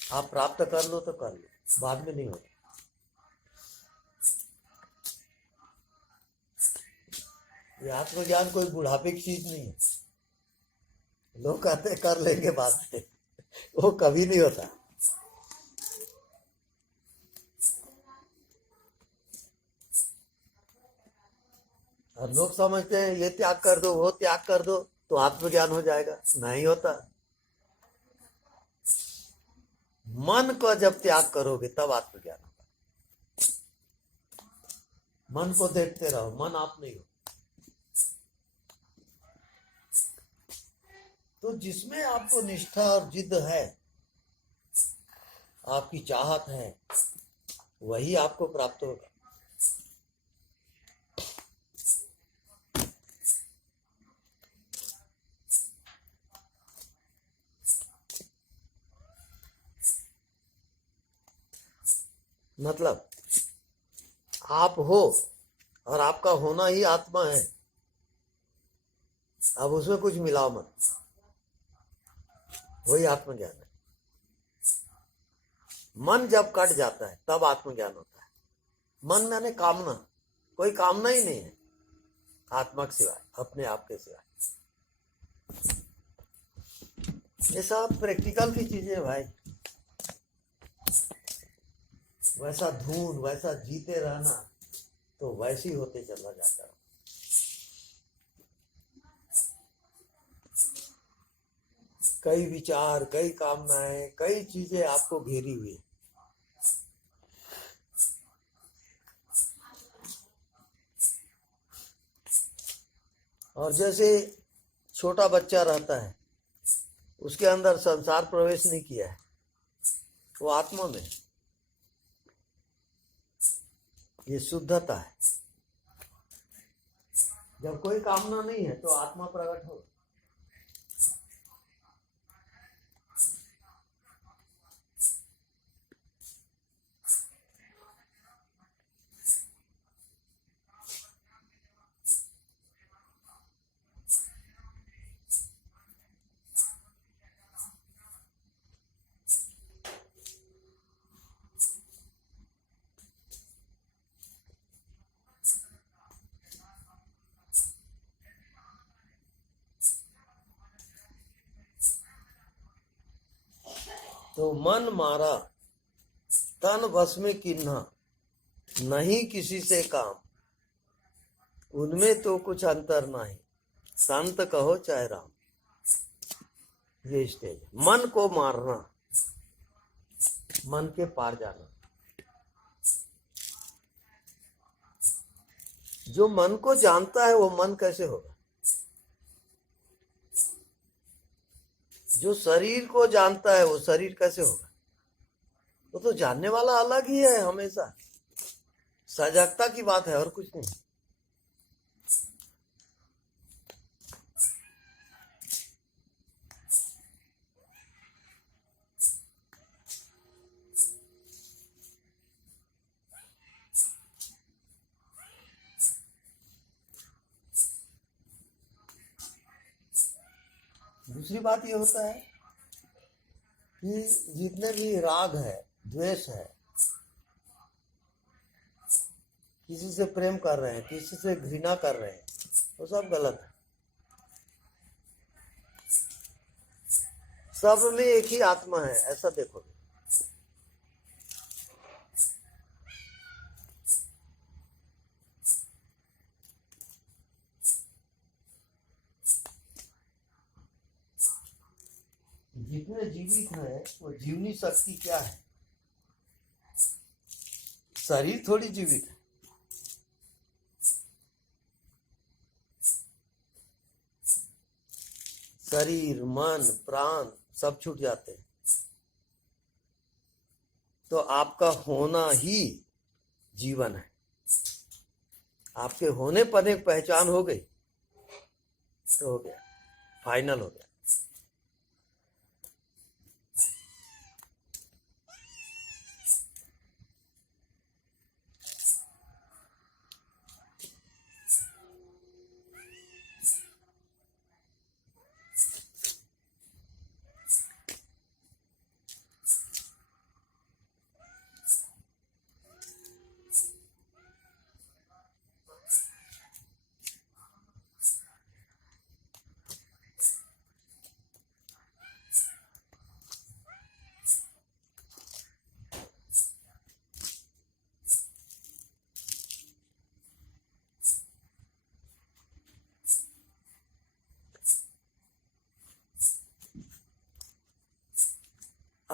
आप प्राप्त कर लो तो कर लो, बाद में नहीं होता। ये आत्मज्ञान कोई बुढ़ापे की चीज नहीं है। लोग कहते हैं कर लेंगे बाद में, वो कभी नहीं होता। और लोग समझते हैं ये त्याग कर दो, वो त्याग कर दो तो आत्मज्ञान हो जाएगा। नहीं होता। मन को जब त्याग करोगे तब आत्मज्ञान होगा। मन को देखते रहो, मन आप नहीं हो। तो जिसमें आपको निष्ठा और जिद है, आपकी चाहत है, वही आपको प्राप्त होगा। मतलब आप हो और आपका होना ही आत्मा है। अब उसमें कुछ मिलाओ मत, वही आत्मज्ञान है। मन जब कट जाता है तब आत्मज्ञान होता है। मन माने कामना, कोई कामना ही नहीं है आत्मा के सिवाय, अपने आप के सिवाय। ये सब प्रैक्टिकल की चीजें भाई। वैसा धुन, वैसा जीते रहना तो वैसे ही होते चला जाता है। कई विचार, कई कामनाएं, कई चीजें आपको घेरी हुई है। और जैसे छोटा बच्चा रहता है, उसके अंदर संसार प्रवेश नहीं किया है, वो आत्मा में, ये शुद्धता है। जब कोई कामना नहीं है तो आत्मा प्रकट हो। तो मन मारा तन बस में किन्हा, नहीं किसी से काम, उनमें तो कुछ अंतर नहीं, संत कहो चाहे राम। ये स्टेज, मन को मारना, मन के पार जाना। जो मन को जानता है वो मन कैसे होगा? जो शरीर को जानता है वो शरीर कैसे होगा? वो तो जानने वाला अलग ही है हमेशा। सजगता की बात है और कुछ नहीं। दूसरी बात ये होता है कि जितने भी राग है, द्वेष है, किसी से प्रेम कर रहे हैं, किसी से घृणा कर रहे हैं, वो सब गलत है। सब में एक ही आत्मा है, ऐसा देखोगे। जितने जीवित हैं वो जीवनी शक्ति क्या है? शरीर थोड़ी जीवित है। शरीर, मन, प्राण सब छूट जाते हैं तो आपका होना ही जीवन है। आपके होने पर एक पहचान हो गई तो हो गया, फाइनल हो गया।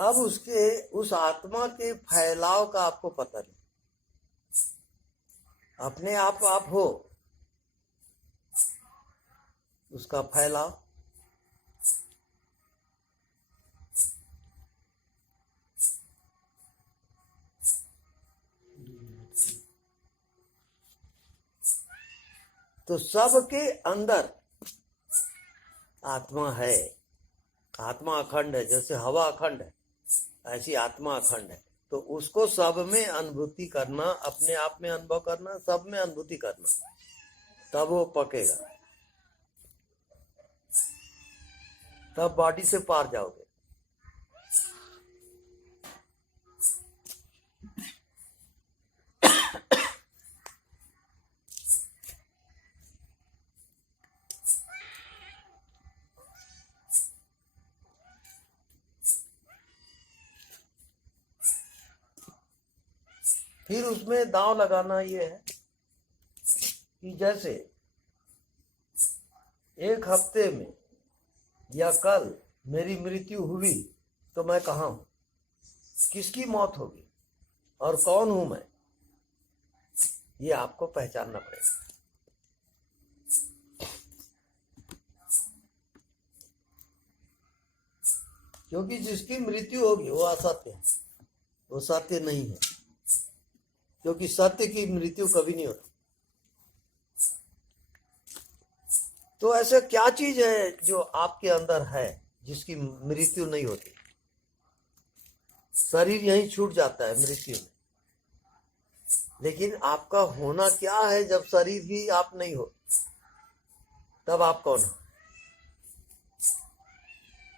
अब उसके उस आत्मा के फैलाव का आपको पता नहीं, अपने आप हो उसका फैलाव। तो सबके अंदर आत्मा है, आत्मा अखंड है, जैसे हवा अखंड है ऐसी आत्मा अखंड है। तो उसको सब में अनुभूति करना, अपने आप में अनुभव करना, सब में अनुभूति करना, तब वो पकेगा, तब बॉडी से पार जाओगे। फिर उसमें दांव लगाना ये है कि जैसे एक हफ्ते में या कल मेरी मृत्यु हुई तो मैं कहाँ हूं, किसकी मौत होगी और कौन हूं मैं, ये आपको पहचानना पड़ेगा। क्योंकि जिसकी मृत्यु होगी वो असत्य है, वो सत्य नहीं है, क्योंकि सत्य की मृत्यु कभी नहीं होती। तो ऐसे क्या चीज है जो आपके अंदर है जिसकी मृत्यु नहीं होती? शरीर यहीं छूट जाता है मृत्यु में, लेकिन आपका होना क्या है जब शरीर ही आप नहीं हो, तब आप कौन हो?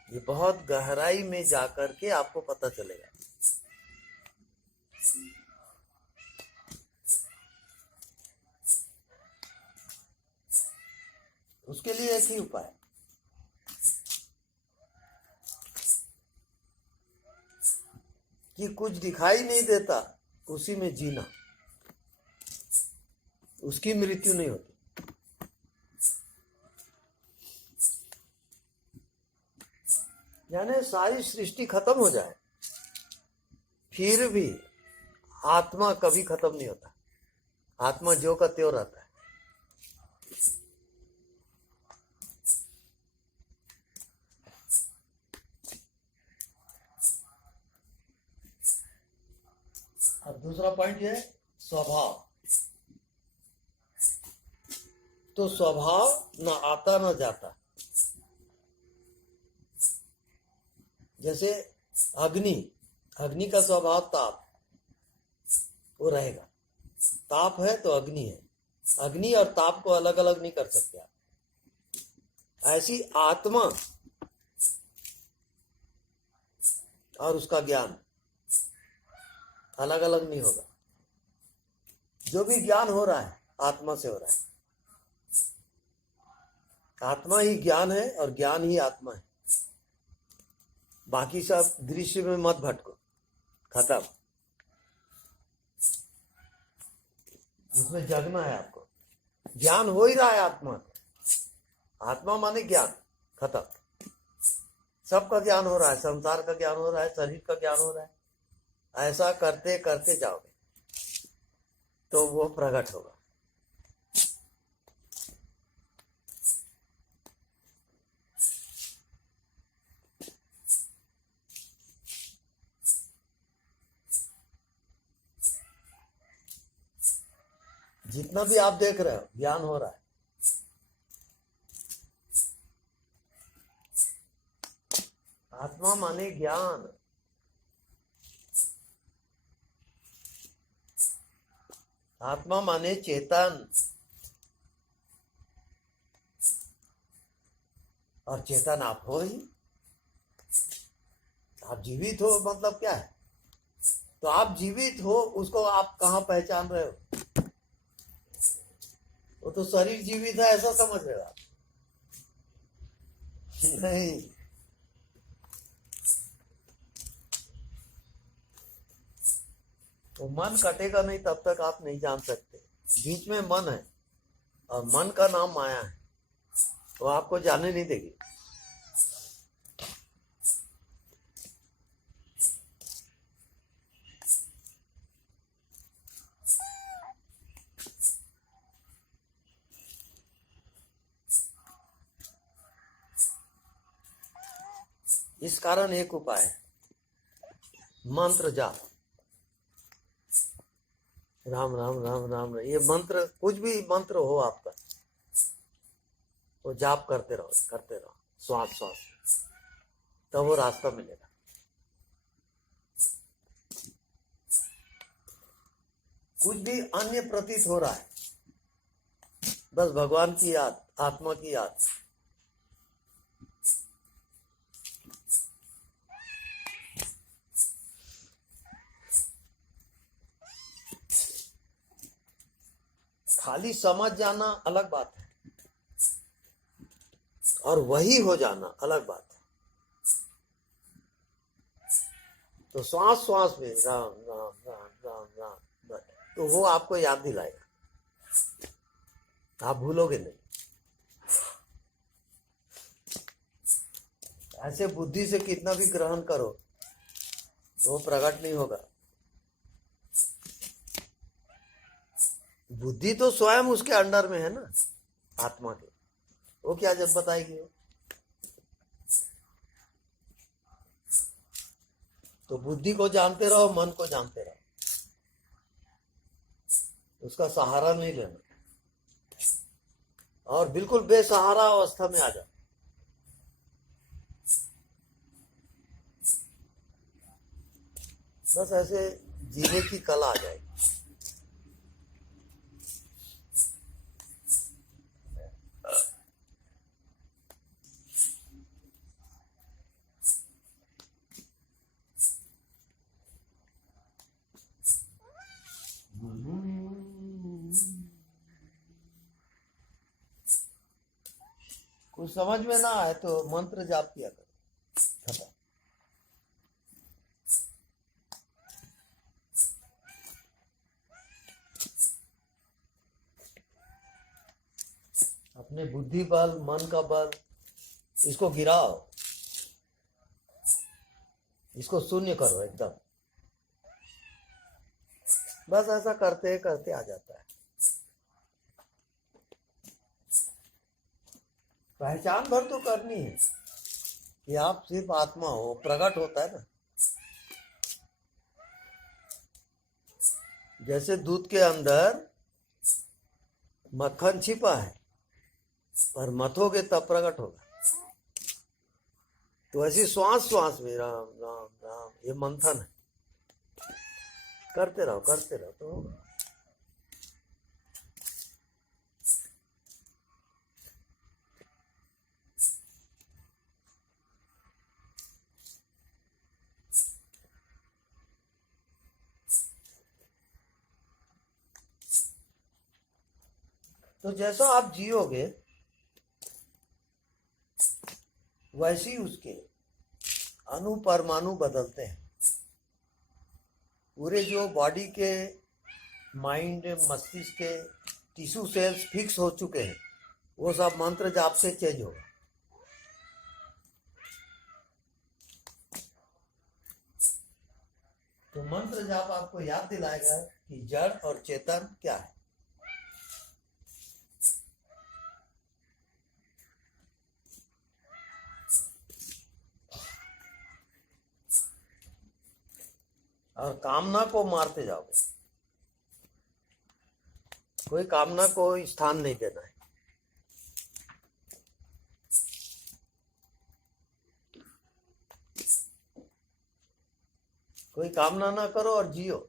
ये बहुत गहराई में जाकर के आपको पता चलेगा। उसके लिए एक ही उपाय, कि कुछ दिखाई नहीं देता उसी में जीना, उसकी मृत्यु नहीं होती। यानी सारी सृष्टि खत्म हो जाए फिर भी आत्मा कभी खत्म नहीं होता, आत्मा जो का त्यों रहता है। अब दूसरा पॉइंट है स्वभाव। तो स्वभाव न आता न जाता। जैसे अग्नि, अग्नि का स्वभाव ताप, वो रहेगा, ताप है तो अग्नि है, अग्नि और ताप को अलग अलग नहीं कर सकते आप। ऐसी आत्मा और उसका ज्ञान अलग अलग नहीं होगा। जो भी ज्ञान हो रहा है आत्मा से हो रहा है, आत्मा ही ज्ञान है और ज्ञान ही आत्मा है। बाकी सब दृश्य में मत भटको, खत्म। उसमें जगना है आपको, ज्ञान हो ही रहा है आत्मा का। आत्मा माने ज्ञान, खत्म। सबका ज्ञान हो रहा है, संसार का ज्ञान हो रहा है, शरीर का ज्ञान हो रहा है। ऐसा करते करते जाओगे तो वो प्रकट होगा। जितना भी आप देख रहे हो ज्ञान हो रहा है। आत्मा माने ज्ञान, आत्मा माने चेतन, और चेतन आप हो ही। आप जीवित हो मतलब क्या है? तो आप जीवित हो, उसको आप कहाँ पहचान रहे हो? वो तो शरीर जीवित है ऐसा समझ रहे हो आप? नहीं, तो मन कटेगा नहीं तब तक आप नहीं जान सकते। बीच में मन है और मन का नाम माया है, वो आपको जाने नहीं देगी। इस कारण एक उपाय है, मंत्र जाप। राम राम राम राम, ये मंत्र, कुछ भी मंत्र हो आपका, तो जाप करते रहो श्वास श्वास, तब वो रास्ता मिलेगा। कुछ भी अन्य प्रतीत हो रहा है, बस भगवान की याद, आत्मा की याद। खाली समझ जाना अलग बात है, और वही हो जाना अलग बात है। तो श्वास श्वास में राम राम राम राम राम, बस, तो वो आपको याद दिलाएगा, आप भूलोगे नहीं। ऐसे बुद्धि से कितना भी ग्रहण करो तो वो प्रकट नहीं होगा। बुद्धि तो स्वयं उसके अंडर में है ना, आत्मा के, वो क्या जब बताएगी वो। तो बुद्धि को जानते रहो, मन को जानते रहो, उसका सहारा नहीं लेना, और बिल्कुल बेसहारा अवस्था में आ जाओ। बस ऐसे जीने की कला आ जाएगी। कुछ समझ में ना आए तो मंत्र जाप किया करो, खत्म। अपने बुद्धि बल, मन का बल, इसको गिराओ, इसको शून्य करो एकदम। बस ऐसा करते करते आ जाता है। पहचान भर तो करनी है कि आप सिर्फ आत्मा हो, प्रकट होता है ना। जैसे दूध के अंदर मक्खन छिपा है, पर मथोगे तब प्रकट होगा। तो ऐसी श्वास श्वास में राम राम राम, ये मंथन है, करते रहो तो होगा। तो जैसा आप जियोगे वैसे ही उसके अणु परमाणु बदलते हैं। पूरे जो बॉडी के, माइंड, मस्तिष्क के टिश्यू सेल्स फिक्स हो चुके हैं, वो सब मंत्र जाप से चेंज होगा। तो मंत्र जाप आपको याद दिलाएगा कि जड़ और चेतन क्या है। और कामना को मारते जाओगे, कोई कामना को स्थान नहीं देना है। कोई कामना ना करो और जियो।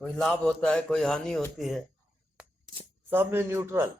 कोई लाभ होता है, कोई हानि होती है, सब में न्यूट्रल।